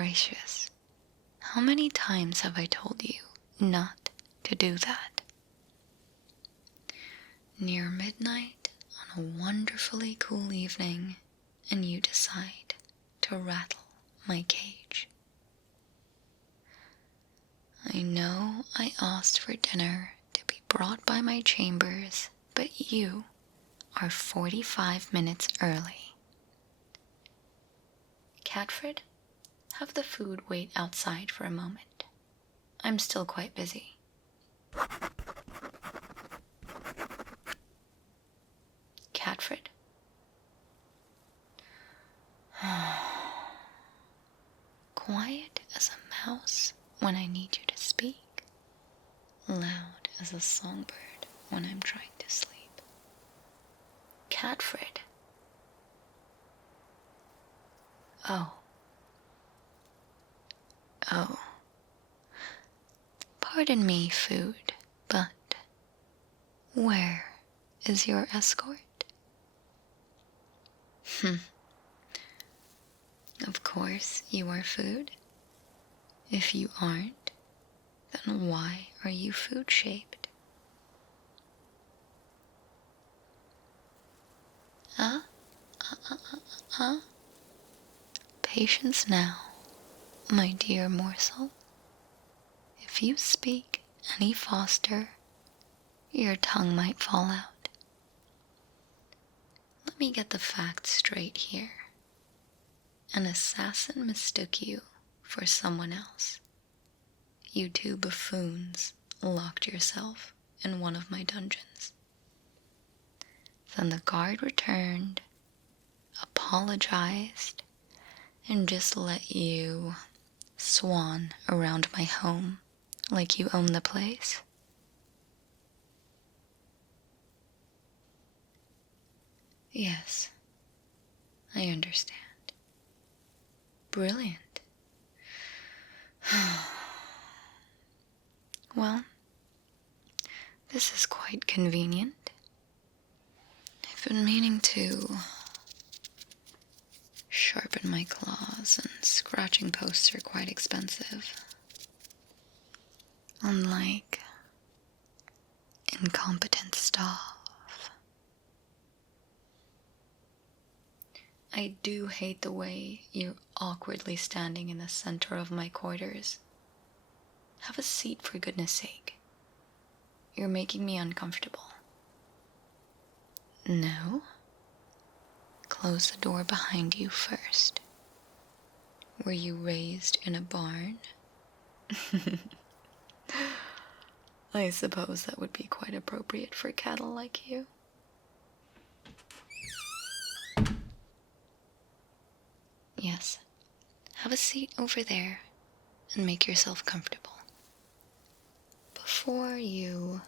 gracious. How many times have I told you not to do that? Near midnight on a wonderfully cool evening, and you decide to rattle my cage. I know I asked for dinner to be brought by my chambers, but you are 45 minutes early. Catfred, have the food wait outside for a moment. I'm still quite busy. Catfred. Quiet as a mouse when I need you to speak. Loud as a songbird when I'm trying to sleep. Catfred. Oh. Pardon me, food, but where is your escort? Of course you are food. If you aren't, then why are you food-shaped? Patience now, my dear morsel. If you speak any faster, your tongue might fall out. Let me get the facts straight here. An assassin mistook you for someone else. You two buffoons locked yourself in one of my dungeons. Then the guard returned, apologized, and just let you swan around my home like you own the place. Yes, I understand. Brilliant. Well, this is quite convenient. I've been meaning to sharpen my claws, and scratching posts are quite expensive. Unlike incompetent staff. I do hate the way you're awkwardly standing in the center of my quarters. Have a seat, for goodness sake. You're making me uncomfortable. No? Close the door behind you first. Were you raised in a barn? I suppose that would be quite appropriate for cattle like you. Yes, have a seat over there and make yourself comfortable. Before you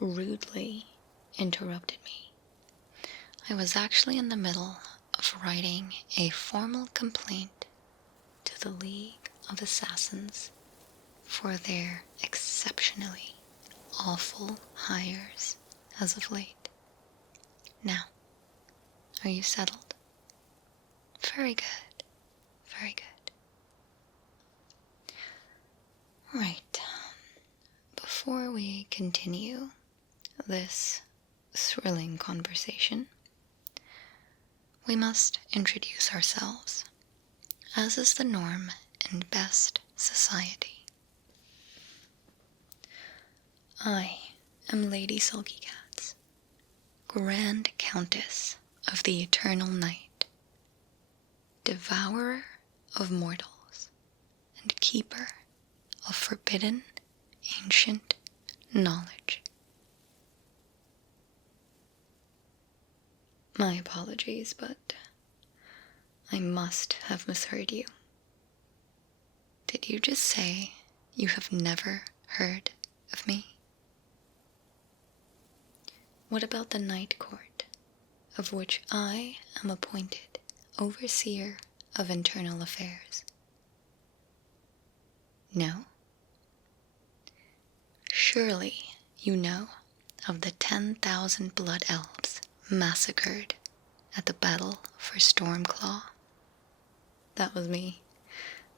rudely interrupted me, I was actually in the middle of writing a formal complaint to the League of Assassins for their exceptionally awful hires as of late. Now, are you settled? Very good. Very good. Right. Before we continue this thrilling conversation, we must introduce ourselves, as is the norm in best society. I am Lady Sulkycats, Grand Countess of the Eternal Night, devourer of mortals, and keeper of forbidden ancient knowledge. My apologies, but I must have misheard you. Did you just say you have never heard of me? What about the Night Court, of which I am appointed overseer of internal affairs? No? Surely you know of the 10,000 blood elves massacred at the battle for Stormclaw? That was me,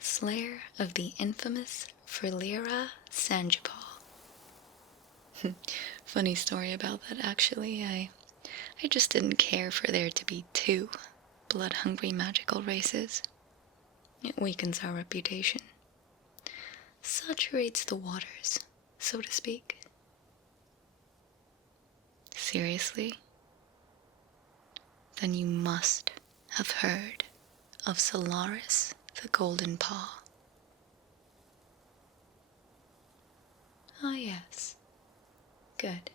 slayer of the infamous Frelira Sanjipaw. Funny story about that, actually. I just didn't care for there to be two blood-hungry magical races. It weakens our reputation. Saturates the waters, so to speak. Seriously? Then you must have heard of Solaris the Golden Paw. Ah, yes. Good.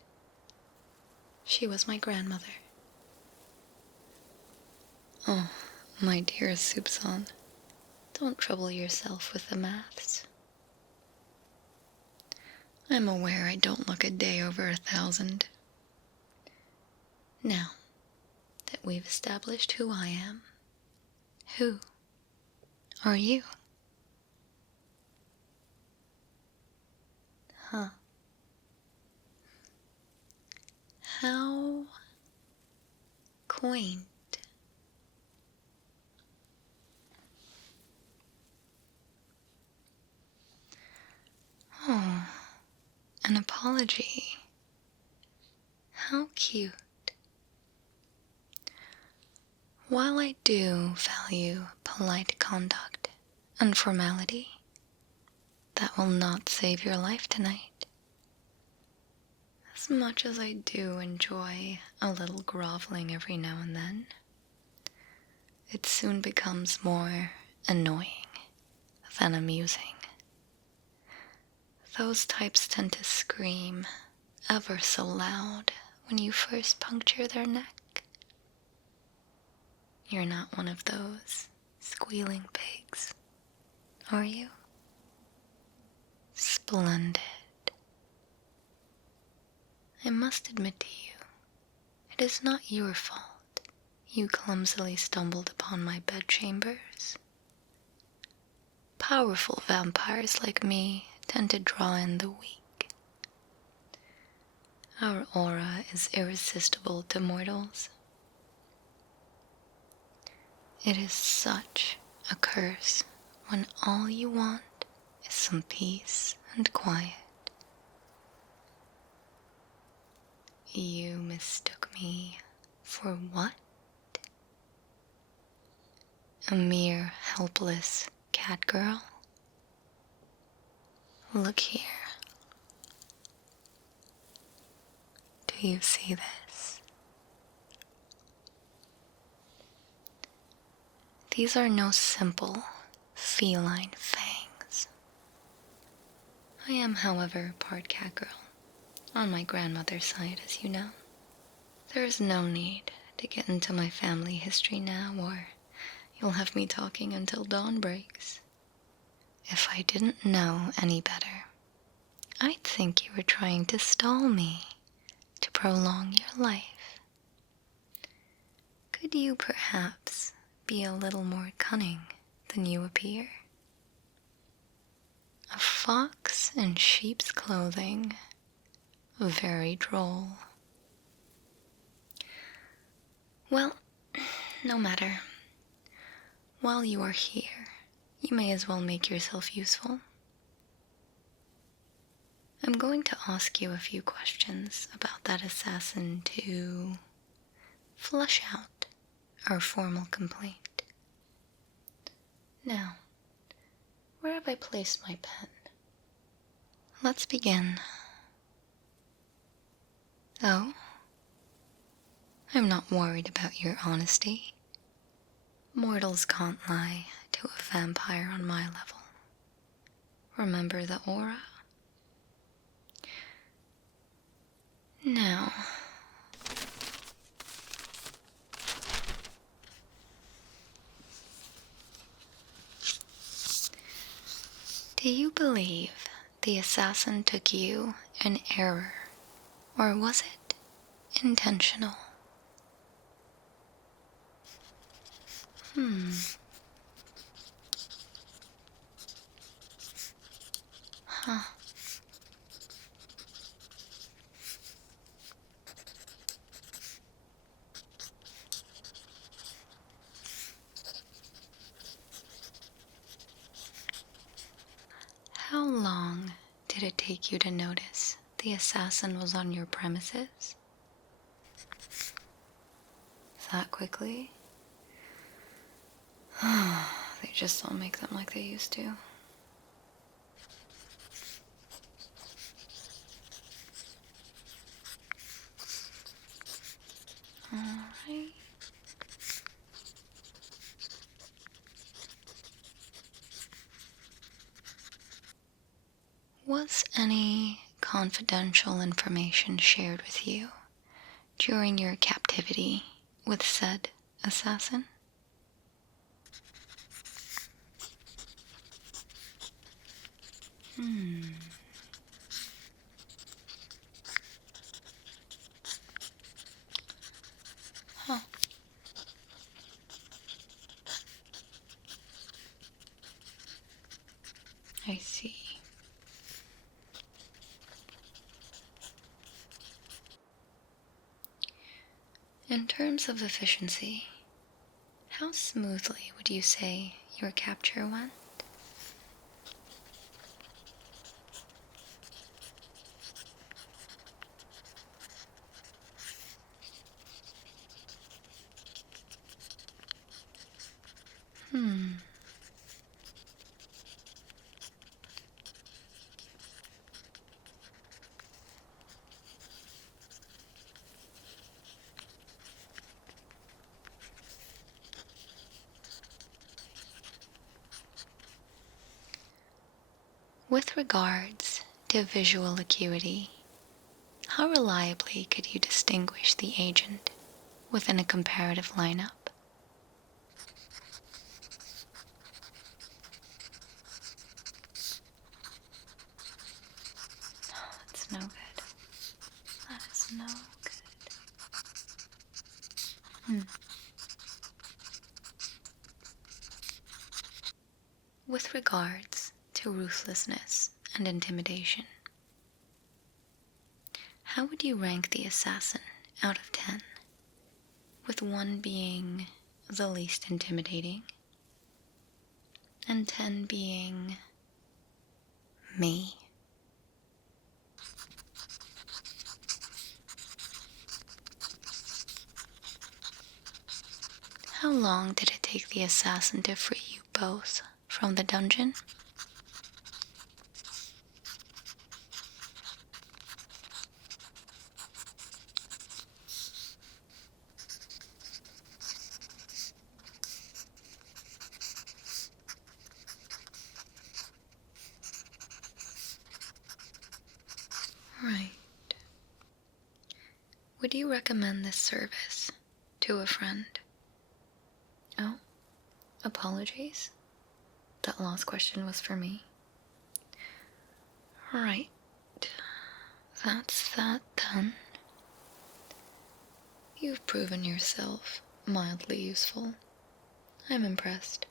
She was my grandmother. Oh, my dear Soupçon, don't trouble yourself with the maths. I'm aware I don't look a day over 1,000. Now that we've established who I am, who are you? Huh. How quaint. Oh, an apology. How cute. While I do value polite conduct and formality, that will not save your life tonight. As much as I do enjoy a little groveling every now and then, it soon becomes more annoying than amusing. Those types tend to scream ever so loud when you first puncture their neck. You're not one of those squealing pigs, are you? Splendid. I must admit to you, it is not your fault you clumsily stumbled upon my bedchambers. Powerful vampires like me tend to draw in the weak. Our aura is irresistible to mortals. It is such a curse when all you want is some peace and quiet. You mistook me for what? A mere helpless Catgirl? Look here. Do you see this? These are no simple feline fangs. I am, however, part Catgirl, on my grandmother's side, as you know. There is no need to get into my family history now, or you'll have me talking until dawn breaks. If I didn't know any better, I'd think you were trying to stall me to prolong your life. Could you perhaps be a little more cunning than you appear? A fox in sheep's clothing. Very droll. Well, no matter. While you are here, you may as well make yourself useful. I'm going to ask you a few questions about that assassin to flush out our formal complaint. Now, where have I placed my pen? Let's begin. Oh? I'm not worried about your honesty. Mortals can't lie to a vampire on my level. Remember the aura? Now, do you believe the assassin took you in error, or was it intentional? Huh. take you to notice the assassin was on your premises? That quickly? They just don't make them like they used to. Alright. Was any confidential information shared with you during your captivity with said assassin? Huh. I see. In terms of efficiency, how smoothly would you say your capture went? With regards to visual acuity, how reliably could you distinguish the agent within a comparative lineup? That's no good. That is no good. With regards to ruthlessness and intimidation, how would you rank the assassin out of 10? With 1 being the least intimidating, and 10 being me. How long did it take the assassin to free you both from the dungeon? Right. Would you recommend this service to a friend? Oh, apologies. That last question was for me. Right. That's that done. You've proven yourself mildly useful. I'm impressed.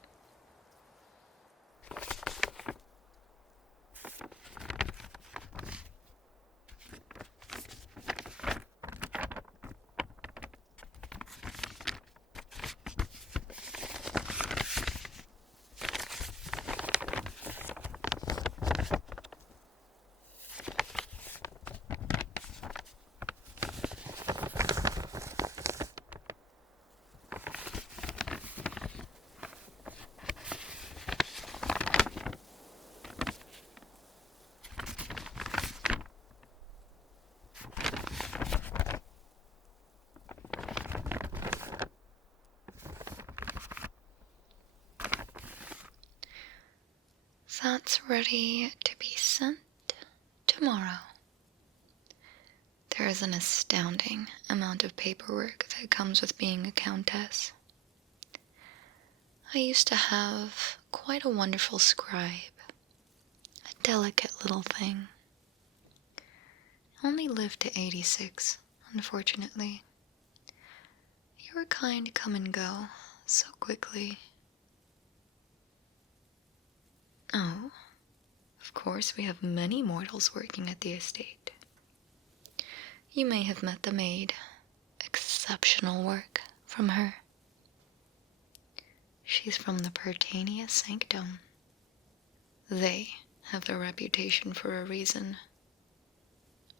That's ready to be sent tomorrow. There is an astounding amount of paperwork that comes with being a countess. I used to have quite a wonderful scribe, a delicate little thing. Only lived to 86, unfortunately. Your kind come and go so quickly. Oh, of course we have many mortals working at the estate. You may have met the maid. Exceptional work from her. She's from the Pertania Sanctum. They have a reputation for a reason,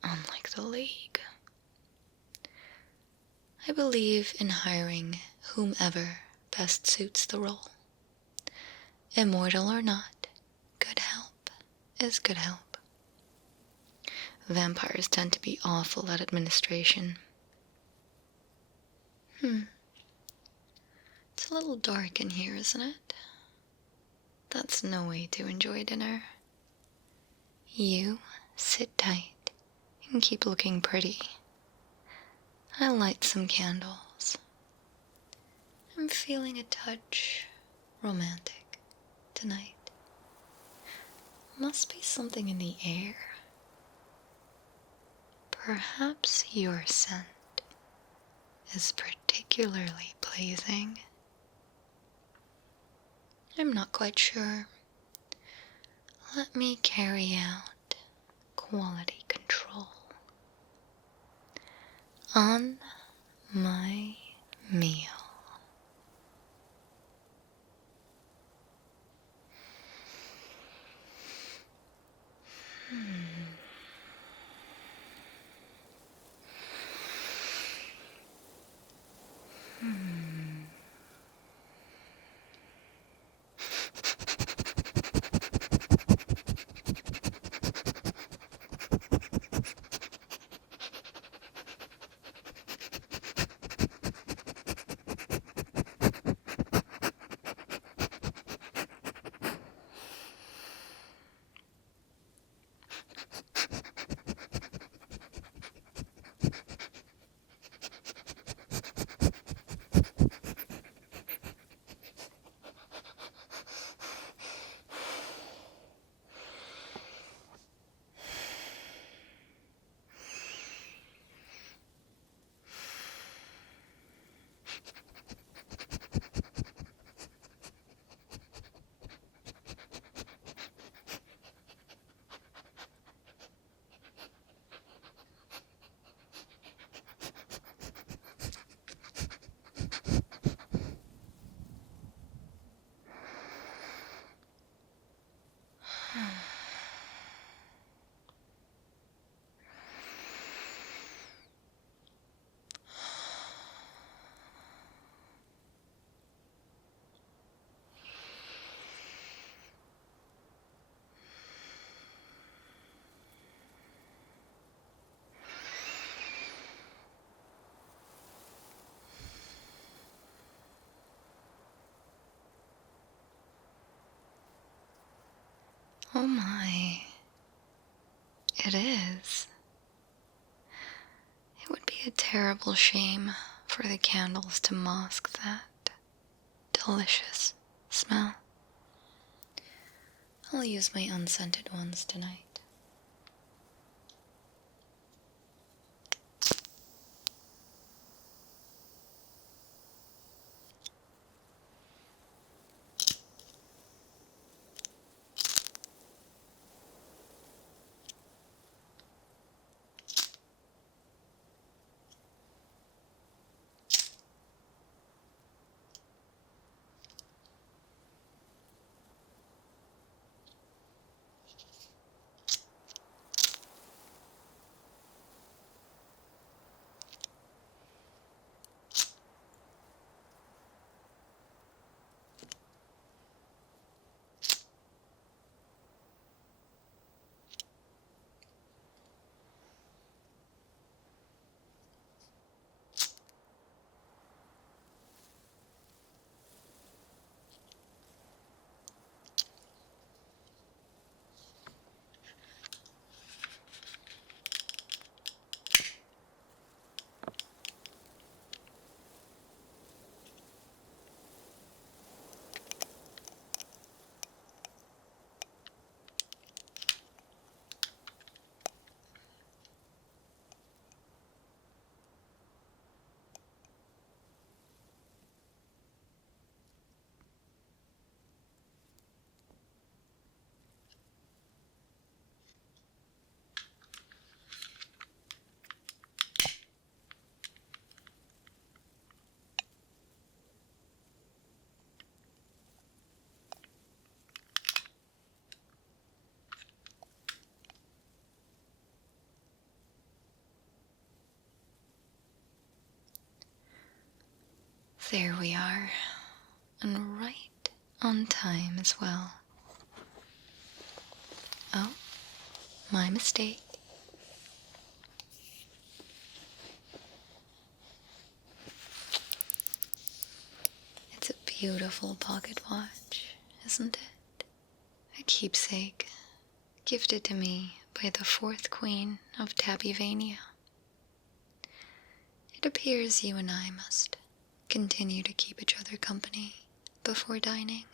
unlike the League. I believe in hiring whomever best suits the role. Immortal or not, good help is good help. Vampires tend to be awful at administration. It's a little dark in here, isn't it? That's no way to enjoy dinner. You sit tight and keep looking pretty. I'll light some candles. I'm feeling a touch romantic tonight. Must be something in the air. Perhaps your scent is particularly pleasing. I'm not quite sure. Let me carry out quality control on my meal. Oh my, it is. It would be a terrible shame for the candles to mask that delicious smell. I'll use my unscented ones tonight. There we are. And right on time as well. Oh, my mistake. It's a beautiful pocket watch, isn't it? A keepsake gifted to me by the fourth queen of Tabbyvania. It appears you and I must continue to keep each other company before dining.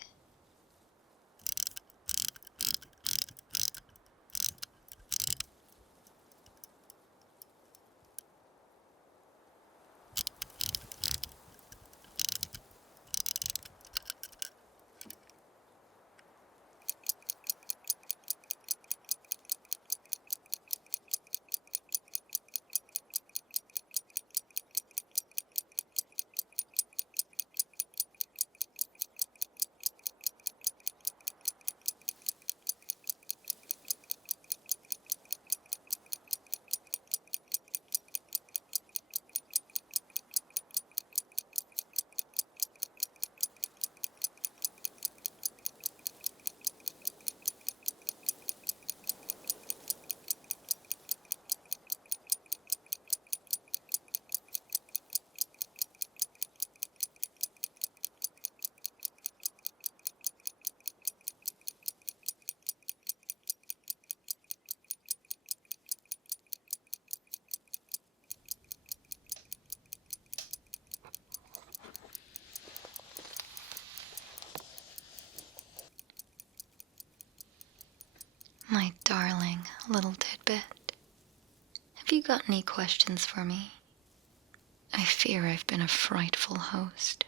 My darling little tidbit, have you got any questions for me? I fear I've been a frightful host,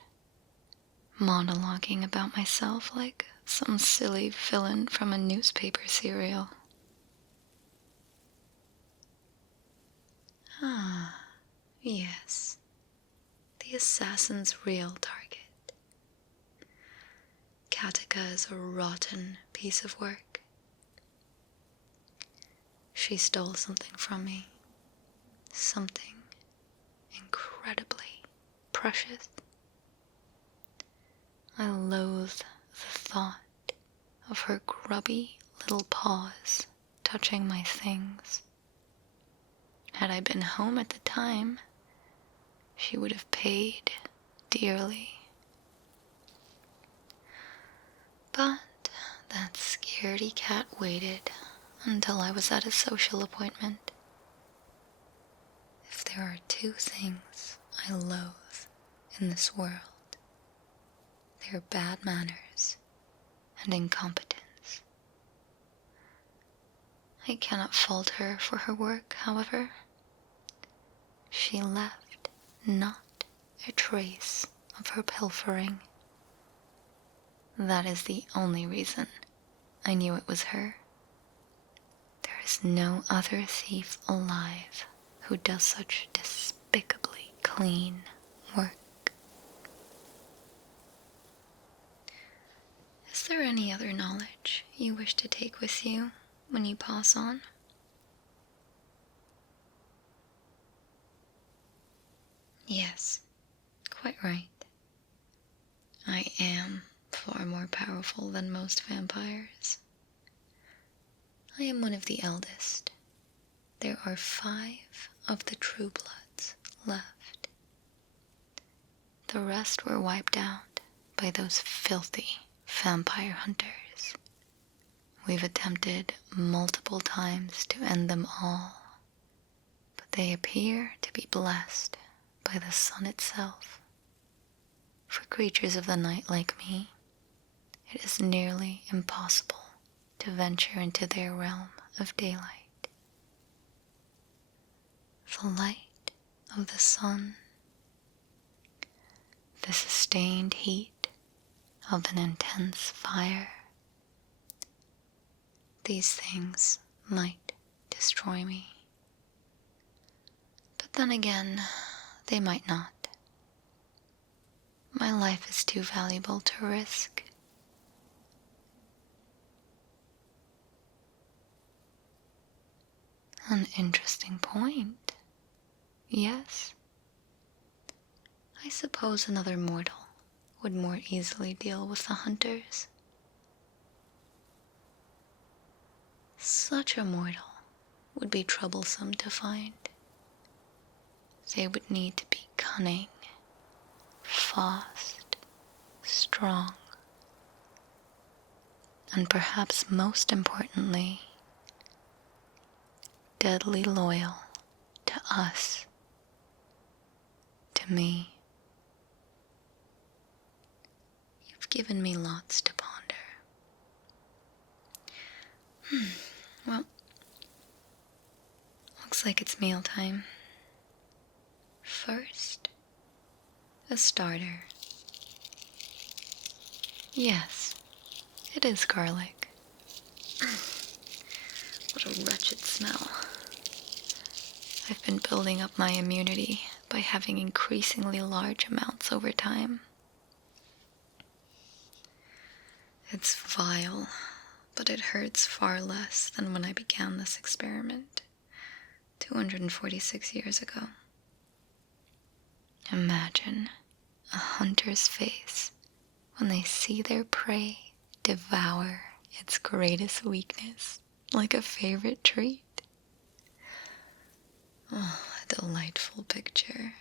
monologuing about myself like some silly villain from a newspaper serial. Ah, yes, the assassin's real target. Cattica is a rotten piece of work. She stole something from me, something incredibly precious. I loathe the thought of her grubby little paws touching my things. Had I been home at the time, she would have paid dearly. But that scaredy cat waited until I was at a social appointment. If there are two things I loathe in this world, they're bad manners and incompetence. I cannot fault her for her work, however. She left not a trace of her pilfering. That is the only reason I knew it was her. There is no other thief alive who does such despicably clean work. Is there any other knowledge you wish to take with you when you pass on? Yes, quite right. I am far more powerful than most vampires. I am one of the eldest. There are 5 of the true bloods left. The rest were wiped out by those filthy vampire hunters. We've attempted multiple times to end them all, but they appear to be blessed by the sun itself. For creatures of the night like me, it is nearly impossible to venture into their realm of daylight. The light of the sun, the sustained heat of an intense fire, these things might destroy me. But then again, they might not. My life is too valuable to risk. An interesting point. Yes. I suppose another mortal would more easily deal with the hunters. Such a mortal would be troublesome to find. They would need to be cunning, fast, strong, and perhaps most importantly, deadly loyal to us, to me. You've given me lots to ponder. Well, looks like it's mealtime. First, a starter. Yes, it is garlic. What a wretched smell. I've been building up my immunity by having increasingly large amounts over time. It's vile, but it hurts far less than when I began this experiment 246 years ago. Imagine a hunter's face when they see their prey devour its greatest weakness like a favorite treat. Oh, a delightful picture.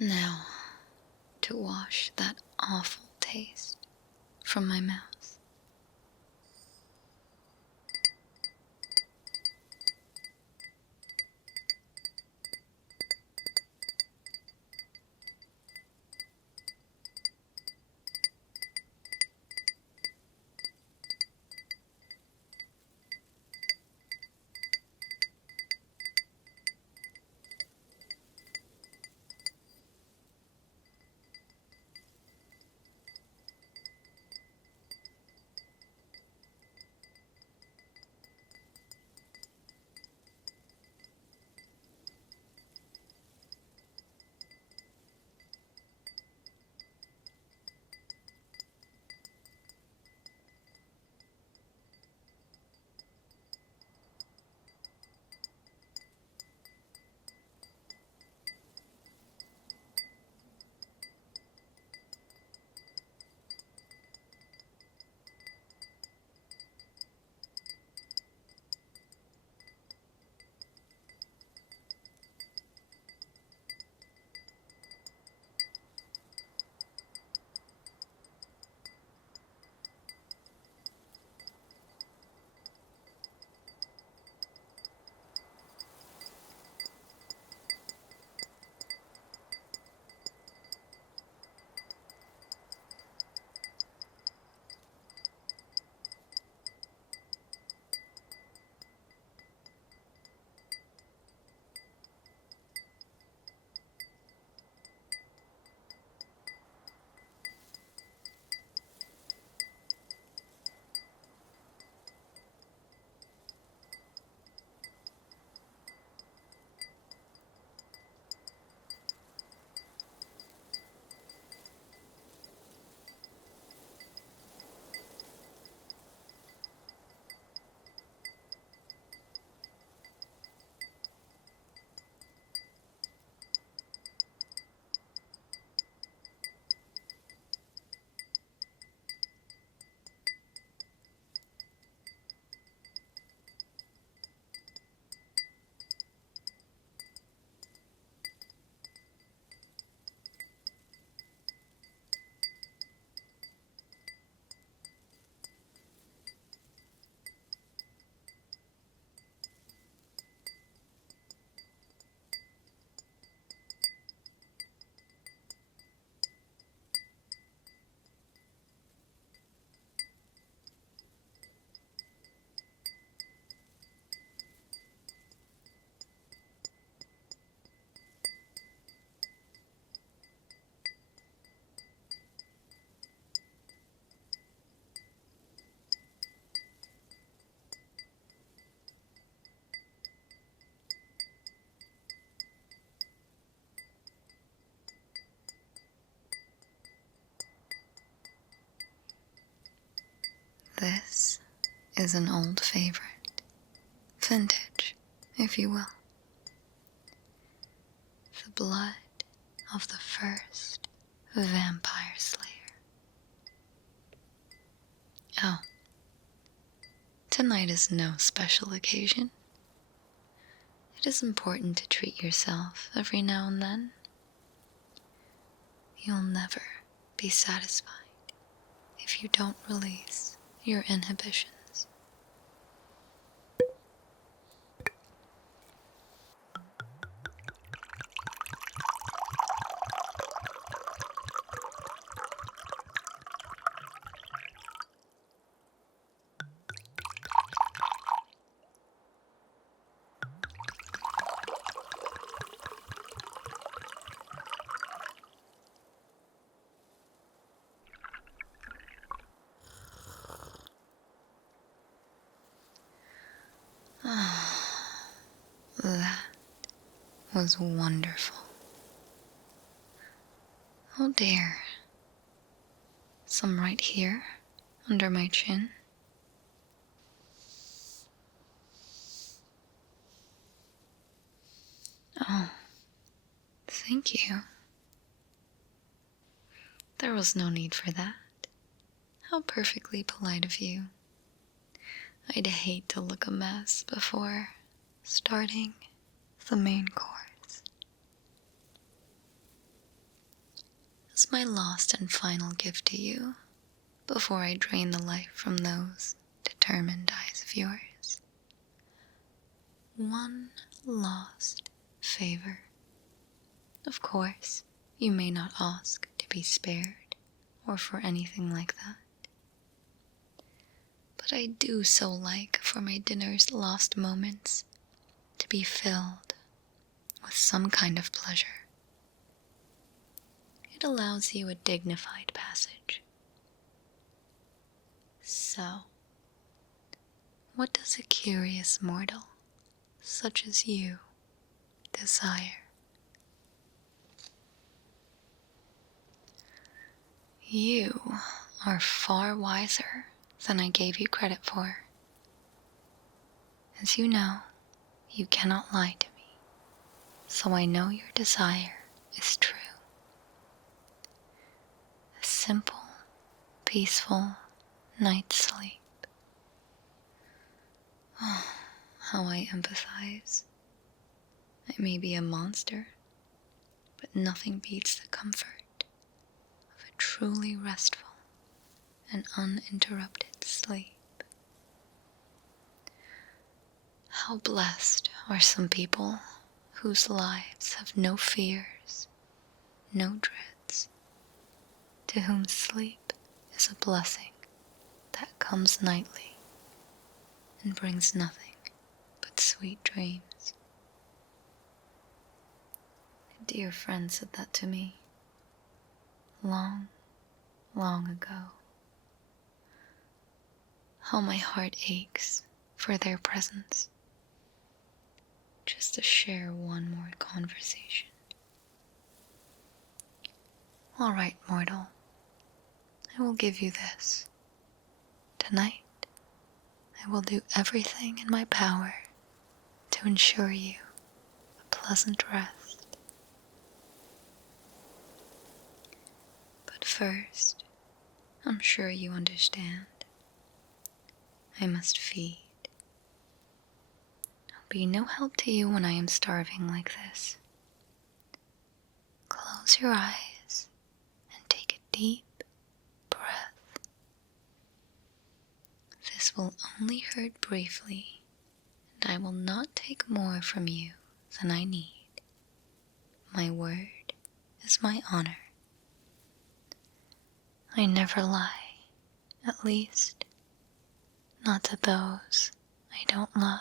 Now, to wash that awful taste from my mouth. is an old favorite. Vintage, if you will. The blood of the first vampire slayer. Oh, tonight is no special occasion. It is important to treat yourself every now and then. You'll never be satisfied if you don't release your inhibitions. That was wonderful. Oh dear. Some right here, under my chin. Oh, thank you. There was no need for that. How perfectly polite of you. I'd hate to look a mess before starting the main course. As my last and final gift to you, before I drain the life from those determined eyes of yours, one last favor. Of course, you may not ask to be spared or for anything like that. But I do so like for my dinner's lost moments to be filled with some kind of pleasure. It allows you a dignified passage. So, what does a curious mortal such as you desire? You are far wiser than I gave you credit for. As you know, you cannot lie to me, so I know your desire is true. A simple, peaceful night's sleep. Oh, how I empathize. I may be a monster, but nothing beats the comfort of a truly restful and uninterrupted sleep. How blessed are some people whose lives have no fears, no dreads, to whom sleep is a blessing that comes nightly and brings nothing but sweet dreams. A dear friend said that to me long, long ago. How my heart aches for their presence. Just to share one more conversation. All right, mortal. I will give you this. Tonight, I will do everything in my power to ensure you a pleasant rest. But first, I'm sure you understand, I must feed. I'll be no help to you when I am starving like this. Close your eyes and take a deep breath. This will only hurt briefly, and I will not take more from you than I need. My word is my honor. I never lie, at least, not to those I don't love.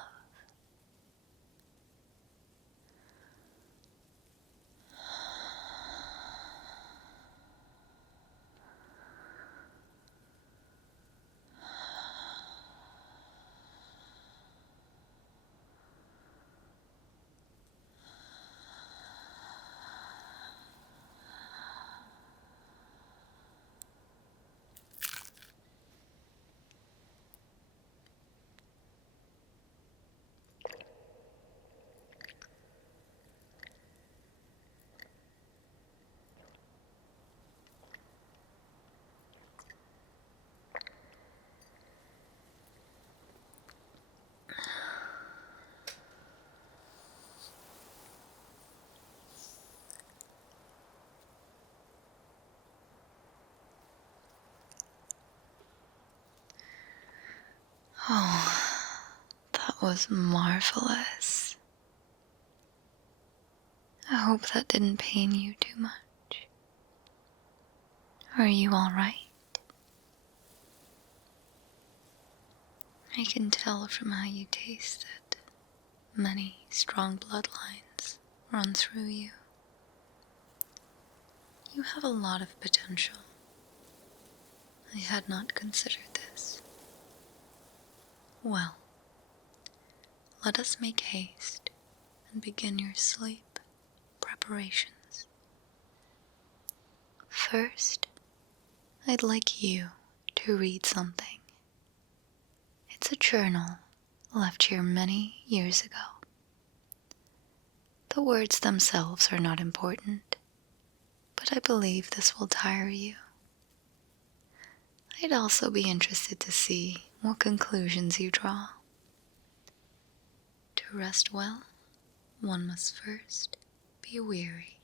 was marvelous. I hope that didn't pain you too much. Are you alright? I can tell from how you taste that many strong bloodlines run through you. You have a lot of potential. I had not considered this. Well, let us make haste and begin your sleep preparations. First, I'd like you to read something. It's a journal left here many years ago. The words themselves are not important, but I believe this will tire you. I'd also be interested to see what conclusions you draw. To rest well, one must first be weary.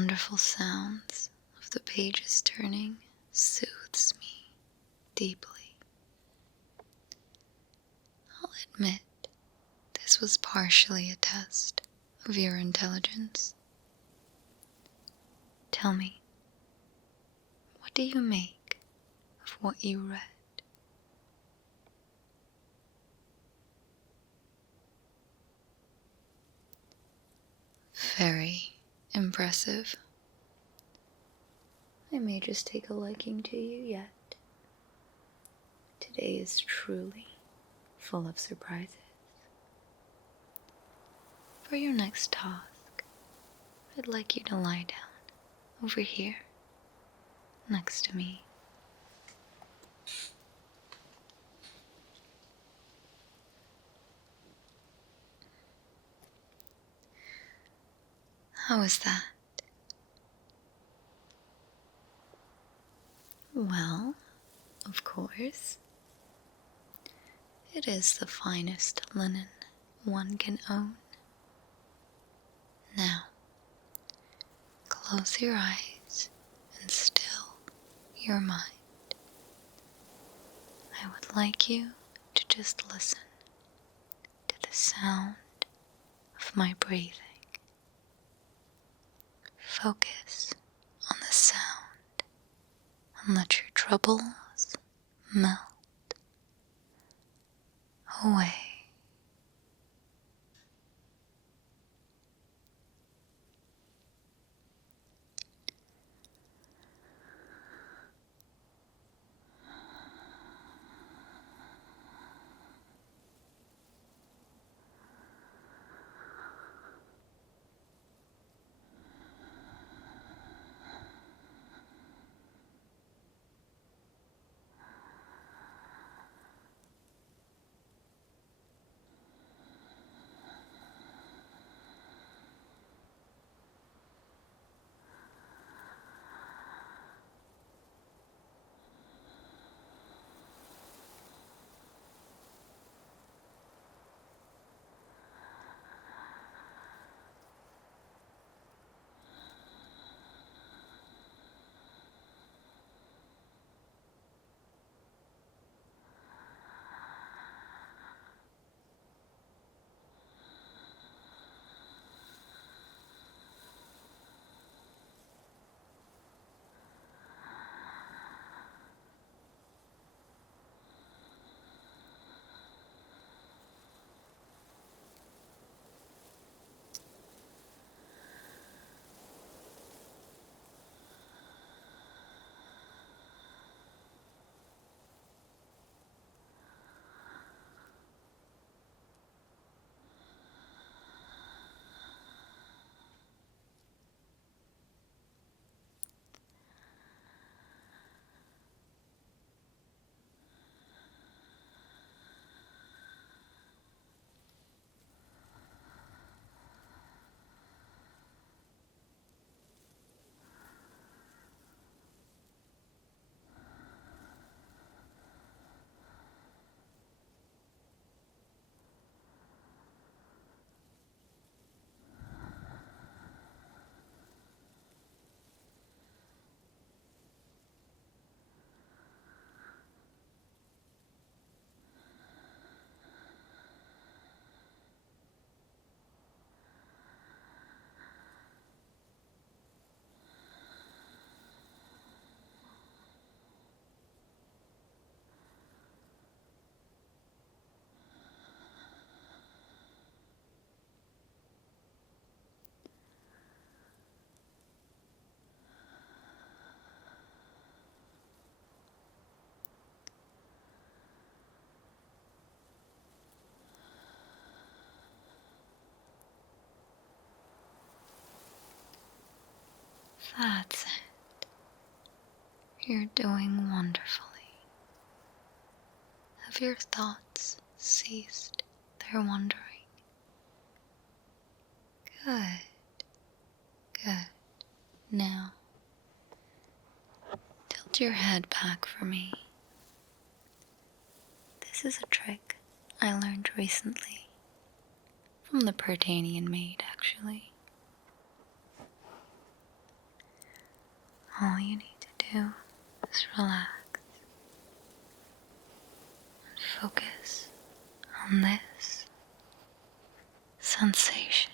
wonderful sounds of the pages turning soothes me deeply. I'll admit, this was partially a test of your intelligence. Tell me, what do you make of what you read? Very impressive. I may just take a liking to you yet. Today is truly full of surprises. For your next task, I'd like you to lie down over here, next to me. How is that? Well, of course, it is the finest linen one can own. Now, close your eyes and still your mind. I would like you to just listen to the sound of my breathing. Focus on the sound and let your troubles melt away. That's it. You're doing wonderfully. Have your thoughts ceased their wandering? Good. Good. Now, tilt your head back for me. This is a trick I learned recently from the Pertanian maid, actually. All you need to do is relax and focus on this sensation.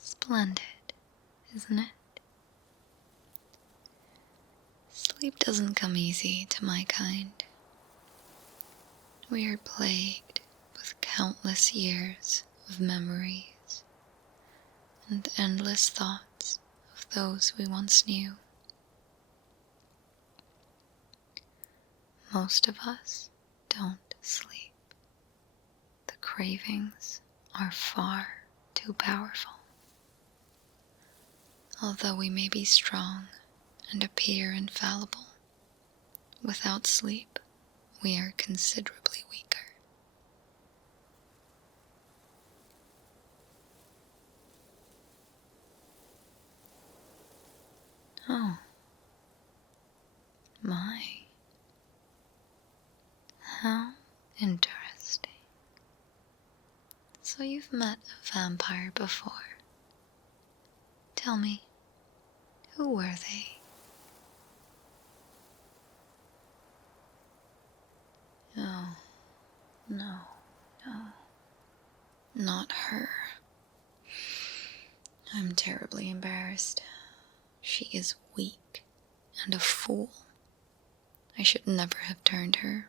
Splendid, isn't it? Sleep doesn't come easy to my kind. We are plagued with countless years of memories and endless thoughts of those we once knew. Most of us don't sleep. The cravings are far too powerful. Although we may be strong and appear infallible, without sleep, we are considerably weaker. Oh, my. How interesting. So you've met a vampire before. Tell me, who were they? Oh, No, no, not her. I'm terribly embarrassed. She is weak and a fool. I should never have turned her.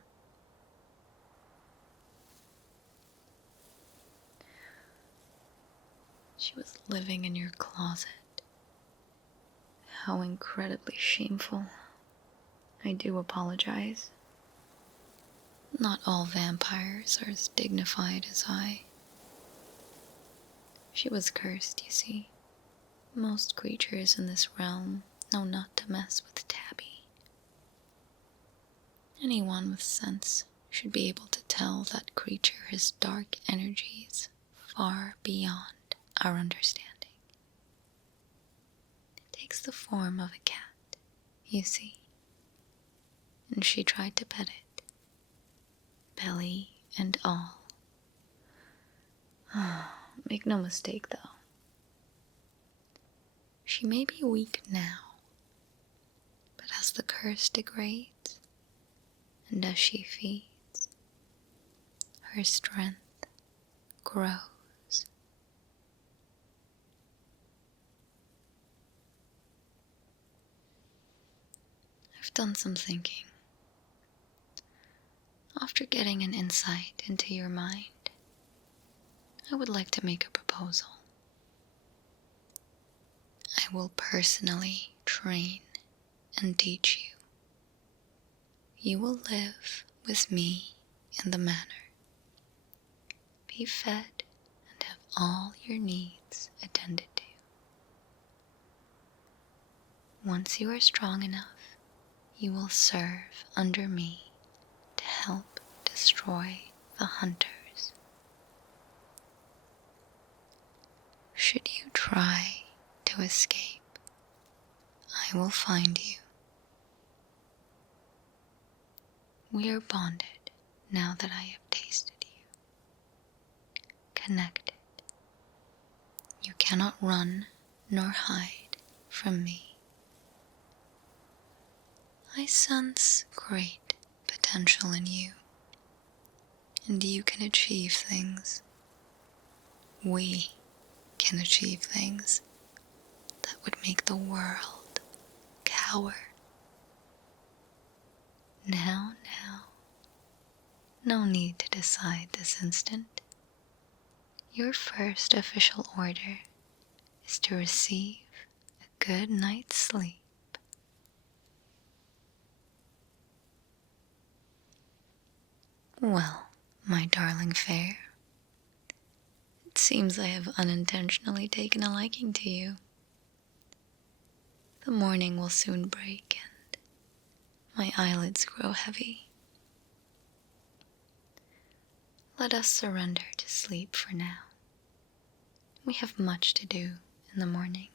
She was living in your closet. How incredibly shameful. I do apologize. Not all vampires are as dignified as I. She was cursed, you see. Most creatures in this realm know not to mess with Tabby. Anyone with sense should be able to tell that creature has dark energies far beyond our understanding. It takes the form of a cat, you see, and she tried to pet it, belly and all. Make no mistake, though. She may be weak now, but as the curse degrades, and as she feeds, her strength grows. I've done some thinking. After getting an insight into your mind, I would like to make a proposal. I will personally train and teach you. You will live with me in the manor, be fed, and have all your needs attended to. Once you are strong enough, you will serve under me to help destroy the hunters. Should you try to escape, I will find you. We are bonded now that I have tasted you. Connected. You cannot run nor hide from me. I sense great potential in you, and you can achieve things. We can achieve things that would make the world cower. Now, no need to decide this instant. Your first official order is to receive a good night's sleep. Well, my darling fair, it seems I have unintentionally taken a liking to you. The morning will soon break and my eyelids grow heavy. Let us surrender to sleep for now. We have much to do in the morning.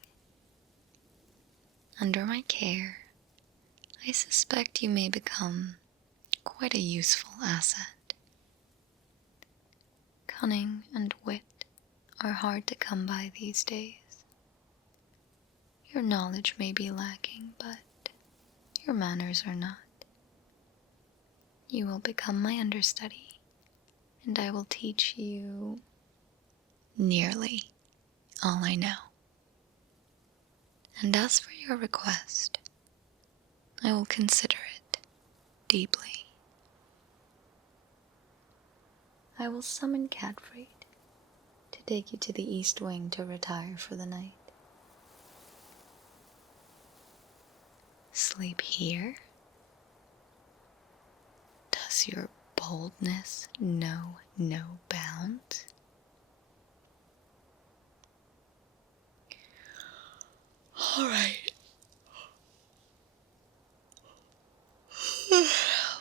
Under my care, I suspect you may become quite a useful asset. Cunning and wit are hard to come by these days. Your knowledge may be lacking, but your manners are not. You will become my understudy, and I will teach you nearly all I know. And as for your request, I will consider it deeply. I will summon Catfried to take you to the East Wing to retire for the night. Sleep here? Does your boldness know no bounds? All right.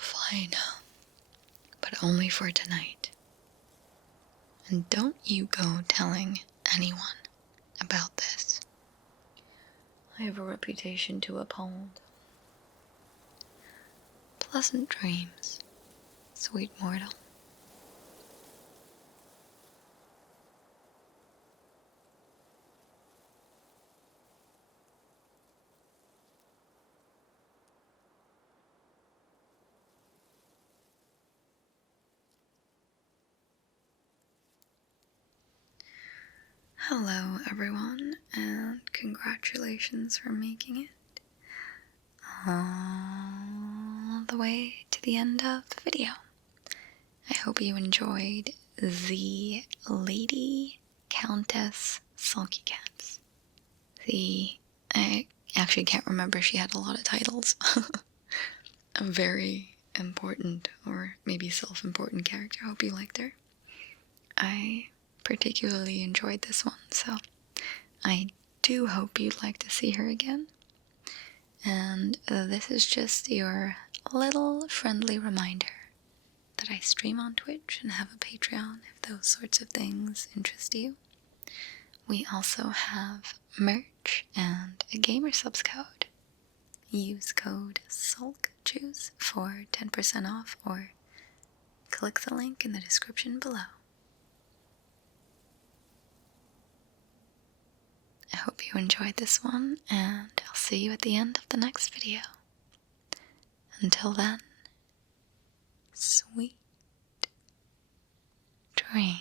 Fine. But only for tonight. And don't you go telling anyone about this. I have a reputation to uphold. Pleasant dreams, sweet mortal. Hello everyone, and congratulations for making it all the way to the end of the video. I hope you enjoyed the Lady Countess Sulkycats. I actually can't remember, she had a lot of titles. A very important, or maybe self-important character. I hope you liked her. I particularly enjoyed this one, so I do hope you'd like to see her again. And this is just your little friendly reminder that I stream on Twitch and have a Patreon if those sorts of things interest you. We also have merch and a gamer subs code. Use code SULKJUICE for 10% off, or click the link in the description below. I hope you enjoyed this one, and I'll see you at the end of the next video. Until then, sweet dreams.